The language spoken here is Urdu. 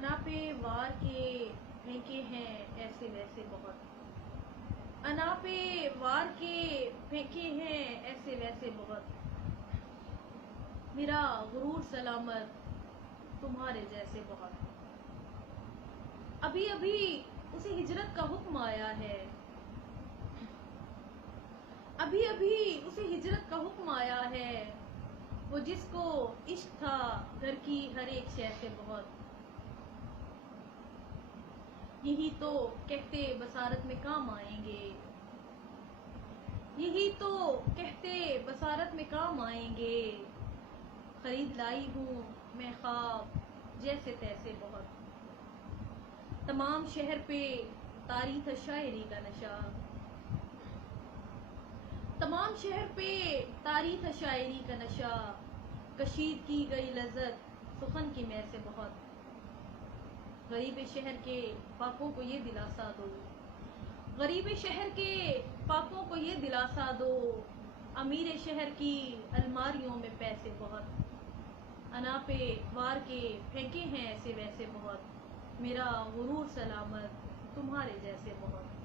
انا پہ وار کے پھینکے ہیں ایسے ویسے بہت، انا پہ وار کے پھینکے ہیں ایسے ویسے بہت، میرا غرور سلامت تمہارے جیسے بہت۔ ابھی ابھی اسے ہجرت کا حکم آیا ہے، ابھی ابھی اسے ہجرت کا حکم آیا ہے، وہ جس کو عشق تھا گھر کی ہر ایک شے سے بہت۔ یہی تو کہتے بصارت میں کام آئیں گے، یہی تو کہتے بصارت میں کام آئیں گے، خرید لائی ہوں میں خواب جیسے تیسے بہت۔ تمام شہر پہ طاری تھا شاعری کا نشہ، تمام شہر پہ طاری تھا شاعری کا نشہ، کشید کی گئی لذت سخن کی مے سے بہت۔ غریب شہر کے فاقوں کو یہ دلاسا دو، غریب شہر کے فاقوں کو یہ دلاسا دو، امیر شہر کی الماریوں میں پیسے بہت۔ انا پہ وار کے پھینکے ہیں ایسے ویسے بہت، میرا غرور سلامت تمہارے جیسے بہت۔